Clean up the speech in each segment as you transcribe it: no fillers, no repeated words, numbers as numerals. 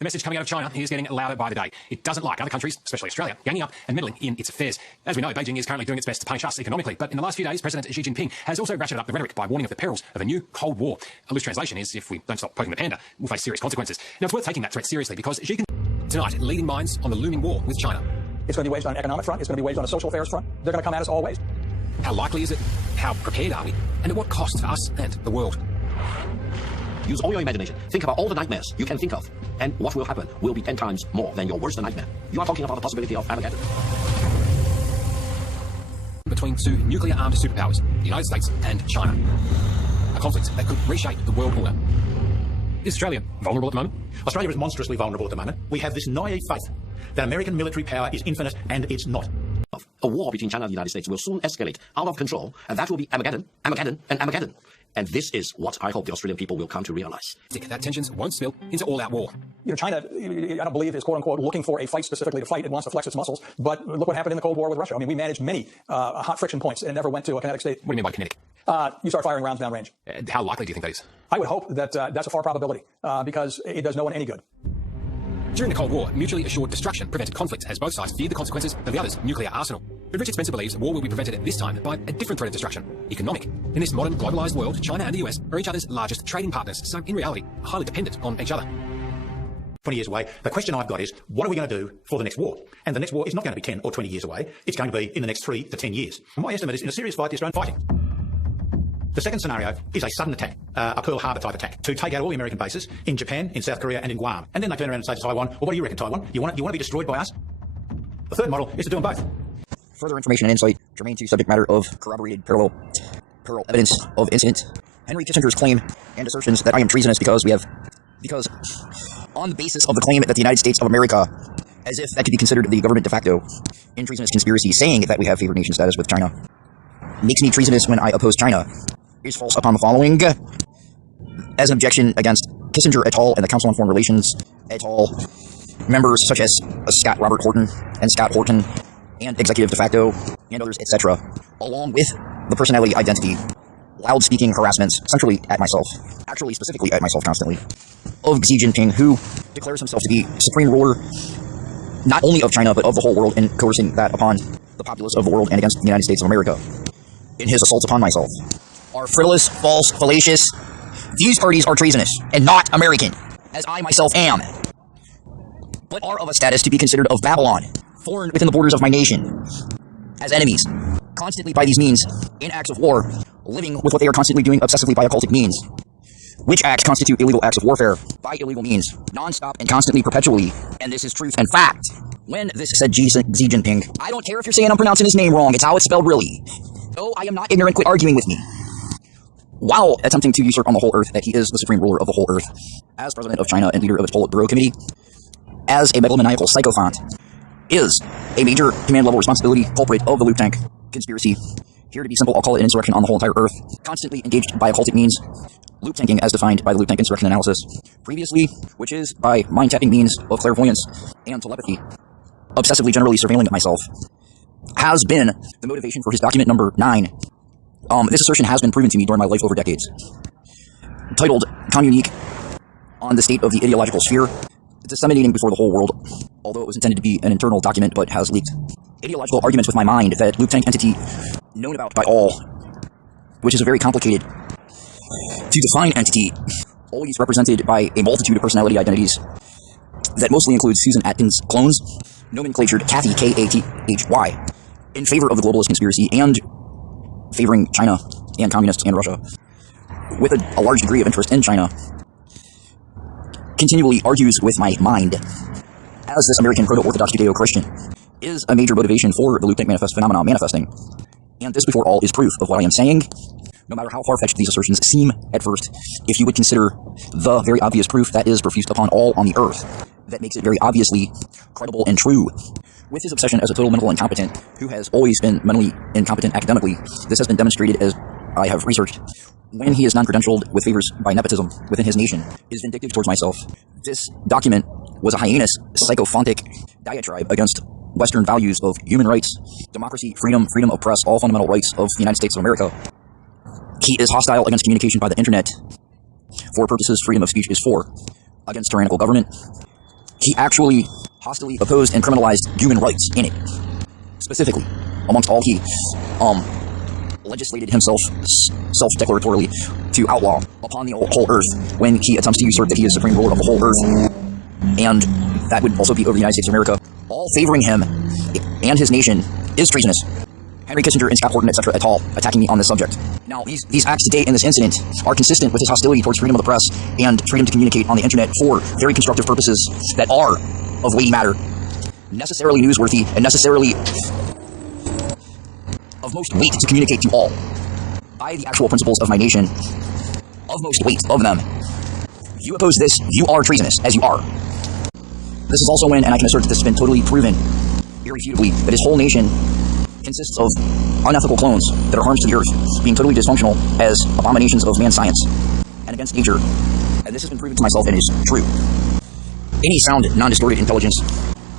The message coming out of China is getting louder by the day. It doesn't like other countries, especially Australia, ganging up and meddling in its affairs. As we know, Beijing is currently doing its best to punish us economically, but in the last few days, President Xi Jinping has also ratcheted up the rhetoric by warning of the perils of a new Cold War. A loose translation is, if we don't stop poking the panda, we'll face serious consequences. Now, it's worth taking that threat seriously because Xi can... Tonight, leading minds on the looming war with China. It's going to be waged on an economic front. It's going to be waged on a social affairs front. They're going to come at us all ways. How likely is it? How prepared are we? And at what cost for us and the world? Use all your imagination. Think about all the nightmares you can think of. And what will happen will be 10 times more than your worst nightmare. You are talking about the possibility of Armageddon. Between two nuclear-armed superpowers, the United States and China. A conflict that could reshape the world order. Is Australia vulnerable at the moment? Australia is monstrously vulnerable at the moment. We have this naive faith that American military power is infinite, and it's not. A war between China and the United States will soon escalate out of control, and that will be Armageddon, Armageddon, and Armageddon. And this is what I hope the Australian people will come to realize. That tensions won't spill into all-out war. You know, China, I don't believe, is quote-unquote looking for a fight specifically to fight. It wants to flex its muscles. But look what happened in the Cold War with Russia. I mean, we managed many hot friction points and never went to a kinetic state. What do you mean by kinetic? You start firing rounds downrange. How likely do you think that is? I would hope that that's a far probability because it does no one any good. During the Cold War, mutually assured destruction prevented conflict as both sides feared the consequences of the other's nuclear arsenal. But Richard Spencer believes war will be prevented at this time by a different threat of destruction, economic. In this modern globalized world, China and the US are each other's largest trading partners, so in reality, highly dependent on each other. 20 years away, the question I've got is, what are we going to do for the next war? And the next war is not going to be 10 or 20 years away. It's going to be in the next 3 to 10 years. And my estimate is, in a serious fight, the Australian fighting. The second scenario is a sudden attack, a Pearl Harbor type attack, to take out all the American bases in Japan, in South Korea, and in Guam. And then they turn around and say to Taiwan, well, what do you reckon, Taiwan? You want to be destroyed by us? The third model is to do them both. Further information and insight germane to subject matter of corroborated parallel evidence of incident. Henry Kissinger's claim and assertions that I am treasonous because on the basis of the claim that the United States of America, as if that could be considered the government de facto in treasonous conspiracy, saying that we have favored nation status with China, makes me treasonous when I oppose China, is false upon the following. As an objection against Kissinger et al. And the Council on Foreign Relations et al. Members such as Scott Robert Horton and Scott Horton and executive de facto and others, etc., along with the personality identity, loud speaking harassments, centrally at myself, actually specifically at myself constantly, of Xi Jinping, who declares himself to be supreme ruler not only of China but of the whole world, and coercing that upon the populace of the world and against the United States of America in his assaults upon myself, are frivolous, false, fallacious. These parties are treasonous and not American, as I myself am, but are of a status to be considered of Babylon, foreign within the borders of my nation, as enemies, constantly by these means, in acts of war, living with what they are constantly doing obsessively by occultic means, which acts constitute illegal acts of warfare by illegal means, non-stop and constantly, perpetually, and this is truth and fact. When this said Xi Jinping, I don't care if you're saying I'm pronouncing his name wrong, it's how it's spelled really. No, I am not ignorant, quit arguing with me. While attempting to usurp on the whole earth that he is the supreme ruler of the whole earth, as president of China and leader of its Politburo Committee, as a megalomaniacal sycophant, is a major command-level responsibility culprit of the loop tank conspiracy. Here to be simple, I'll call it an insurrection on the whole entire earth, constantly engaged by occultic means, loop tanking as defined by the loop tank insurrection analysis, previously, which is by mind-tapping means of clairvoyance and telepathy, obsessively generally surveilling myself, has been the motivation for his document number 9. This assertion has been proven to me during my life over decades. Titled Communique on the State of the Ideological Sphere, disseminating before the whole world, although it was intended to be an internal document but has leaked. Ideological arguments with my mind that loop tank entity known about by all, which is a very complicated to define entity, always represented by a multitude of personality identities that mostly includes Susan Atkins clones, nomenclatured Kathy, K-A-T-H-Y, in favor of the globalist conspiracy and favoring China and communists and Russia, with a large degree of interest in China, continually argues with my mind, as this American proto-Orthodox Judeo-Christian is a major motivation for the loop tank manifest phenomena manifesting. And this, before all, is proof of what I am saying, no matter how far-fetched these assertions seem at first, if you would consider the very obvious proof that is profused upon all on the earth, that makes it very obviously credible and true. With his obsession as a total mental incompetent, who has always been mentally incompetent academically, this has been demonstrated, as I have researched, when he is non-credentialed with favors by nepotism within his nation, is vindictive towards myself. This document was a heinous, psychophonic diatribe against Western values of human rights, democracy, freedom of press, all fundamental rights of the United States of America. He is hostile against communication by the internet for purposes freedom of speech is for, against tyrannical government, he actually hostily opposed and criminalized human rights in it. Specifically, amongst all, he legislated himself self-declaratorily to outlaw upon the whole earth when he attempts to usurp that he is supreme ruler of the whole earth. And that would also be over the United States of America. All favoring him and his nation is treasonous. Henry Kissinger and Scott Horton, etc. et al. Attacking me on this subject. Now, these acts to date in this incident are consistent with his hostility towards freedom of the press and freedom to communicate on the internet for very constructive purposes that are of weighty matter, necessarily newsworthy, and necessarily of most weight to communicate to all. By the actual principles of my nation, of most weight of them. You oppose this, you are treasonous, as you are. This is also when, and I can assert that this has been totally proven, irrefutably, that his whole nation consists of unethical clones that are harms to the earth, being totally dysfunctional as abominations of man's science and against nature. And this has been proven to myself and is true. Any sound, non-distorted intelligence,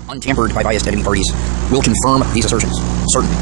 untampered by biased enemy parties, will confirm these assertions, certainly.